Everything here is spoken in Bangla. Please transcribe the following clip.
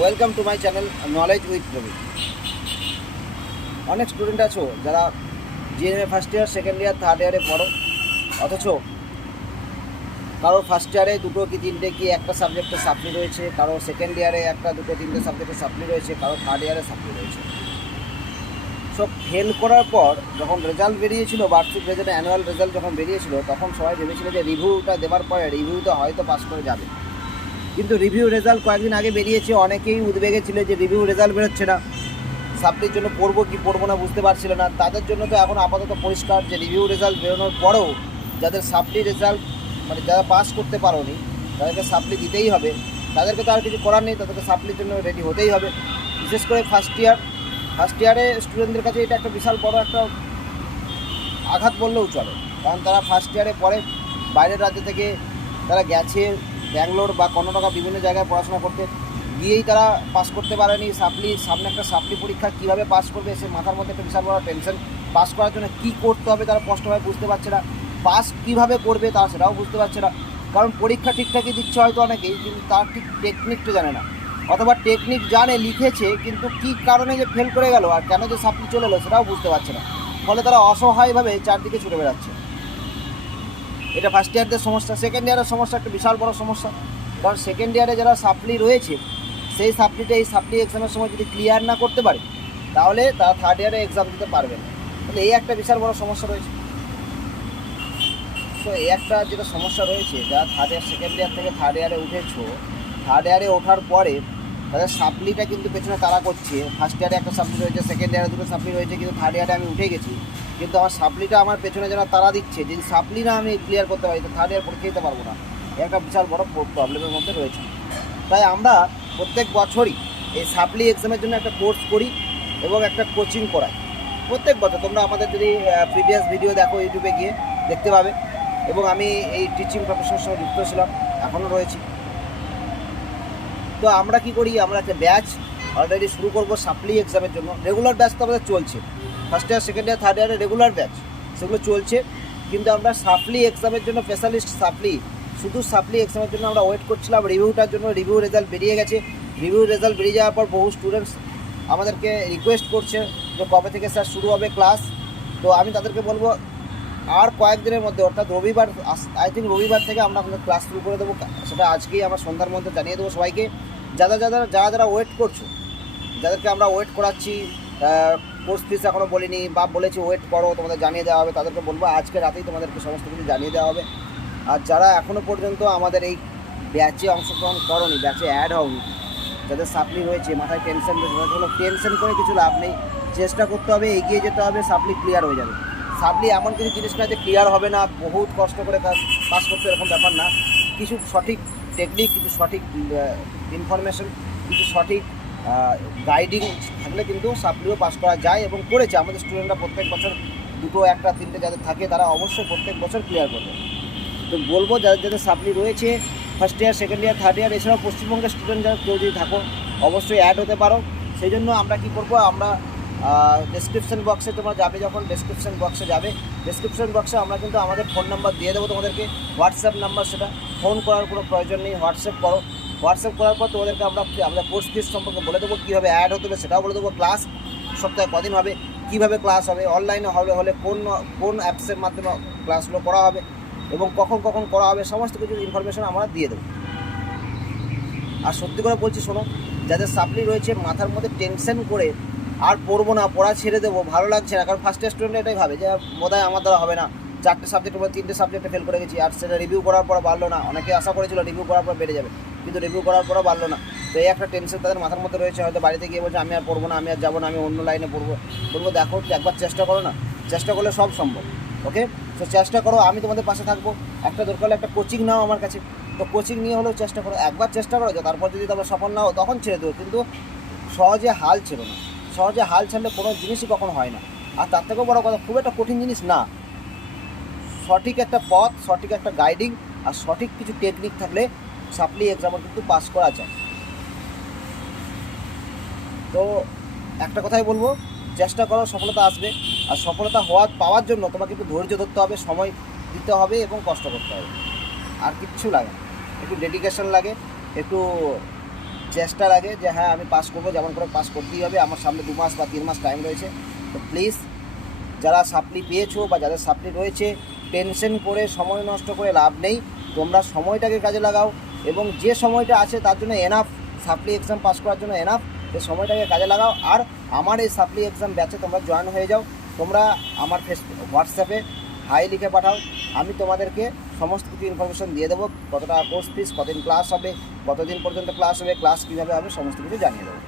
Welcome to my channel knowledge with Praveen. অনেক স্টুডেন্ট আছো যারা GNA first year, second year, third ইয়ারে পড়ো, অথচ কারো ফার্স্ট ইয়ারে দুটো কি তিনটে কি একটা সাবজেক্টে সাপ্লি রয়েছে, কারো সেকেন্ড ইয়ারে একটা দুটো তিনটে সাবজেক্টে সাপ্লি রয়েছে, কারো থার্ড ইয়ারে সাপ্লি রয়েছে। সব ফেল করার পর যখন রেজাল্ট বেরিয়েছিল, বার্ষিক রেজাল্ট, অ্যানুয়াল রেজাল্ট যখন বেরিয়েছিল, তখন সবাই ভেবেছিল যে রিভিউটা দেওয়ার পরে রিভিউতে হয়তো পাস করে যাবে। কিন্তু রিভিউ রেজাল্ট কয়েকদিন আগে বেরিয়েছে, অনেকেই উদ্বেগে ছিল যে রিভিউ রেজাল্ট বেরোচ্ছে না, সাপ্লির জন্য পড়বো কি পড়বো না বুঝতে পারছিল না। তাদের জন্য তো এখন আপাতত পরিষ্কার যে রিভিউ রেজাল্ট বেরোনোর পরেও যাদের সাপ্লি রেজাল্ট মানে যারা পাস করতে পারোনি তাদেরকে সাপ্লি দিতেই হবে। তাদেরকে তো আর কিছু করার নেই, তাদেরকে সাপ্লির জন্য রেডি হতেই হবে। বিশেষ করে ফার্স্ট ইয়ারে স্টুডেন্টদের কাছে এটা একটা বিশাল বড় একটা আঘাত বললেও চলে। কারণ তারা ফার্স্ট ইয়ারে পরে বাইরের রাজ্য থেকে তারা গেছে ব্যাঙ্গালোর বা কর্ণাটকা বিভিন্ন জায়গায় পড়াশোনা করতে, গিয়েই তারা পাস করতে পারেনি। সামনে একটা সাপ্লি পরীক্ষা কীভাবে পাস করবে সে মাথার মধ্যে একটা বিশাল বড় টেনশন। পাস করার জন্য কী করতে হবে তারা স্পষ্টভাবে বুঝতে পারছে না, পাস কীভাবে করবে তারা সেটাও বুঝতে পারছে না। কারণ পরীক্ষা ঠিকঠাকই দিচ্ছে হয়তো অনেকেই, কিন্তু তার ঠিক টেকনিকটা জানে না, অথবা টেকনিক জানে লিখেছে কিন্তু কী কারণে যে ফেল করে গেল আর কেন যে সাপ্লি চলে এলো সেটাও বুঝতে পারছে না। ফলে তারা অসহায়ভাবে চারদিকে ছুটে বেড়াচ্ছে। এটা ফার্স্ট ইয়ারদের সমস্যা। সেকেন্ড ইয়ারের সমস্যা একটা বিশাল বড় সমস্যা। কারণ সেকেন্ড ইয়ারে যারা সাপ্লি রয়েছে সেই সাপ্লিটা এই সাপ্লি এক্সামের সময় যদি ক্লিয়ার না করতে পারে তাহলে তারা থার্ড ইয়ারে এক্সাম দিতে পারবে না। তাহলে এই একটা বিশাল বড় সমস্যা রয়েছে। তো এই একটা যেটা সমস্যা রয়েছে, যারা থার্ড ইয়ার, সেকেন্ড ইয়ার থেকে থার্ড ইয়ারে উঠেছো, থার্ড ইয়ারে ওঠার পরে তাদের সাপ্লিটা কিন্তু পেছনে তারা করছে। ফার্স্ট ইয়ারে একটা সাপ্লি রয়েছে, সেকেন্ড ইয়ারে দুটো সাপ্লি রয়েছে, কিন্তু থার্ড ইয়ারে আমি উঠে গেছি, কিন্তু আমার সাপ্লিটা আমার পেছনে যেন তারা দিচ্ছে। যদি সাপ্লি না আমি ক্লিয়ার করতে পারি তো থার্ড ইয়ার পরীক্ষা দিতে পারবো না। একটা বিশাল বড় প্রবলেমের মধ্যে রয়েছে। তাই আমরা প্রত্যেক বছরই এই সাপ্লি এক্সামের জন্য একটা কোর্স করি এবং একটা কোচিং করাই প্রত্যেক বছর। তোমরা আমাদের যদি প্রিভিয়াস ভিডিও দেখো ইউটিউবে গিয়ে দেখতে পাবে। এবং আমি এই টিচিং প্রফেশনের সঙ্গে যুক্ত ছিলাম, এখনও রয়েছি। তো আমরা কি করি, আমরা একটা ব্যাচ অলরেডি শুরু করব সাপ্লি এক্সামের জন্য। রেগুলার ব্যাচ তো আমাদের চলছে, first year, second year, third ইয়ারে রেগুলার ব্যাচ সেগুলো চলছে। কিন্তু আমরা সাপ্লি এক্সামের জন্য স্পেশালিস্ট শুধু সাপ্লি এক্সামের জন্য আমরা ওয়েট করছিলাম রিভিউটার জন্য। রিভিউ রেজাল্ট বেরিয়ে গেছে। রিভিউ রেজাল্ট বেরিয়ে যাওয়ার পর বহু স্টুডেন্টস আমাদেরকে রিকোয়েস্ট করছে যে কবে থেকে স্যার শুরু হবে ক্লাস। তো আমি তাদেরকে বলবো আর কয়েকদিনের মধ্যে, অর্থাৎ রবিবার, রবিবার থেকে আমরা আপনাদের ক্লাস শুরু করে দেবো। সেটা আজকেই আমরা সন্ধ্যার মধ্যে জানিয়ে দেবো সবাইকে। যারা ওয়েট করছো, যাদেরকে আমরা ওয়েট করাচ্ছি, কোর্স ফিস এখনও বলিনি বা বলেছি ওয়েট করো, তোমাদের জানিয়ে দেওয়া হবে, তাদেরকে বলবো আজকে রাতেই তোমাদেরকে সমস্ত কিছু জানিয়ে দেওয়া হবে। আর যারা এখনও পর্যন্ত আমাদের এই ব্যাচে অংশগ্রহণ করোনি, ব্যাচে অ্যাড হওনি, যাদের সাপ্লি রয়েছে, মাথায় টেনশন রয়েছে, কোনো টেনশন করে কিছু লাভ নেই। চেষ্টা করতে হবে, এগিয়ে যেতে হবে, সাপ্লি ক্লিয়ার হয়ে যাবে। সাপ্লি এমন কিছু জিনিস না যে ক্লিয়ার হবে না, বহুত কষ্ট করে পাস করতে, এরকম ব্যাপার না। কিছু সঠিক টেকনিক, কিছু সঠিক ইনফরমেশন, কিছু সঠিক গাইডিং থাকলে কিন্তু সাপ্লিও পাস করা যায় এবং করেছে। আমাদের স্টুডেন্টরা প্রত্যেক বছর দুটো, একটা, তিনটে যাদের থাকে তারা অবশ্যই প্রত্যেক বছর ক্লিয়ার করবে। তো বলবো যাদের সাপ্লি রয়েছে first year, second year, third year, এছাড়াও পশ্চিমবঙ্গের স্টুডেন্ট যারা কেউ যদি থাকো অবশ্যই অ্যাড হতে পারো। সেই জন্য আমরা কী করবো, আমরা ডেসক্রিপশন বক্সে তোমরা যাবে, যখন ডেসক্রিপশন বক্সে আমরা কিন্তু আমাদের ফোন নাম্বার দিয়ে দেবো তোমাদেরকে, হোয়াটসঅ্যাপ নাম্বার। সেটা ফোন করার কোনো প্রয়োজন নেই, হোয়াটসঅ্যাপ করো। হোয়াটসঅ্যাপ করার পর তোমাদেরকে আমরা কোর্স ফিস সম্পর্কে বলে দেবো, কীভাবে অ্যাড হতে হবে সেটাও বলে দেবো, ক্লাস সপ্তাহে কদিন হবে, কীভাবে ক্লাস হবে, অনলাইনে হলে কোন অ্যাপসের মাধ্যমে ক্লাসগুলো করা হবে এবং কখন করা হবে, সমস্ত কিছু ইনফরমেশন আমরা দিয়ে দেবো। আর সত্যি করে বলছি, শোনো, যাদের সাপ্লি রয়েছে মাথার মধ্যে টেনশন করে আর পড়বো না, পড়া ছেড়ে দেবো, ভালো লাগছে না, কারণ ফার্স্ট ইয়ার স্টুডেন্ট এটাই ভাবে যে বোধহয় আমার দ্বারা হবে না, 4টে সাবজেক্টের মধ্যে 3টে সাবজেক্টে ফেল করে গেছি, আর সেটা রিভিউ করার পর বাড়লো না। অনেকে আশা করেছিল রিভিউ করার পর বেড়ে যাবে, কিন্তু রিভিউ করার পরও বাড়লো না। তো এই একটা টেনশন তাদের মাথার মধ্যে রয়েছে। হয়তো বাড়িতে গিয়ে বলছে আমি আর পড়বো না, আমি আর যাবো না, আমি অন্য লাইনে পড়বো। দেখো একবার চেষ্টা করো না, চেষ্টা করলে সব সম্ভব। ওকে, তো চেষ্টা করো, আমি তোমাদের পাশে থাকবো। একটা দরকার হলে একটা কোচিং নাও আমার কাছে, তো কোচিং নিয়ে হলেও চেষ্টা করো, একবার চেষ্টা করো, তারপর যদি তোমরা সফল না হও তখন ছেড়ে দেবো। কিন্তু সহজে হাল ছেড়ো না, সহজে হাল ছাড়লে কোনো জিনিসই কখনো হয় না। আর তার থেকেও বড় কথা, খুব একটা কঠিন জিনিস না, সঠিক একটা পথ, সঠিক একটা গাইডিং আর সঠিক কিছু টেকনিক থাকলে সাপ্লি এক্সামও কিন্তু পাস করা যায়। তো একটা কথাই বলবো, চেষ্টা করো, সফলতা আসবে। আর সফলতা পাওয়ার জন্য তোমাকে একটু ধৈর্য ধরতে হবে, সময় দিতে হবে এবং কষ্ট করতে হবে, আর কিচ্ছু লাগে না। একটু ডেডিকেশন লাগে, একটু চেষ্টা লাগে যে হ্যাঁ আমি পাস করবো, যেমন করে পাস করতেই হবে, আমার সামনে 2 মাস বা 3 মাস টাইম রয়েছে। তো প্লিজ যারা সাপ্লি পেয়েছো বা যাদের সাপ্লি রয়েছে, টেনশন করে সময় নষ্ট করে লাভ নেই। তোমরা সময়টাকে কাজে লাগাও এবং যে সময়টা আছে তার জন্য এনাফ, সাপ্লি এক্সাম পাস করার জন্য এনাফ, সেই সময়টাকে কাজে লাগাও। আর আমার এই সাপ্লি এক্সাম ব্যাচে তোমরা জয়েন হয়ে যাও। তোমরা আমার হোয়াটসঅ্যাপে হাই লিখে পাঠাও, আমি তোমাদেরকে সমস্ত কিছু ইনফরমেশন দিয়ে দেবো, কত টাকা কোর্স ফিস, কতদিন ক্লাস হবে, কতদিন পর্যন্ত ক্লাস হবে, ক্লাস কীভাবে হবে, সমস্ত কিছু জানিয়ে দেবো।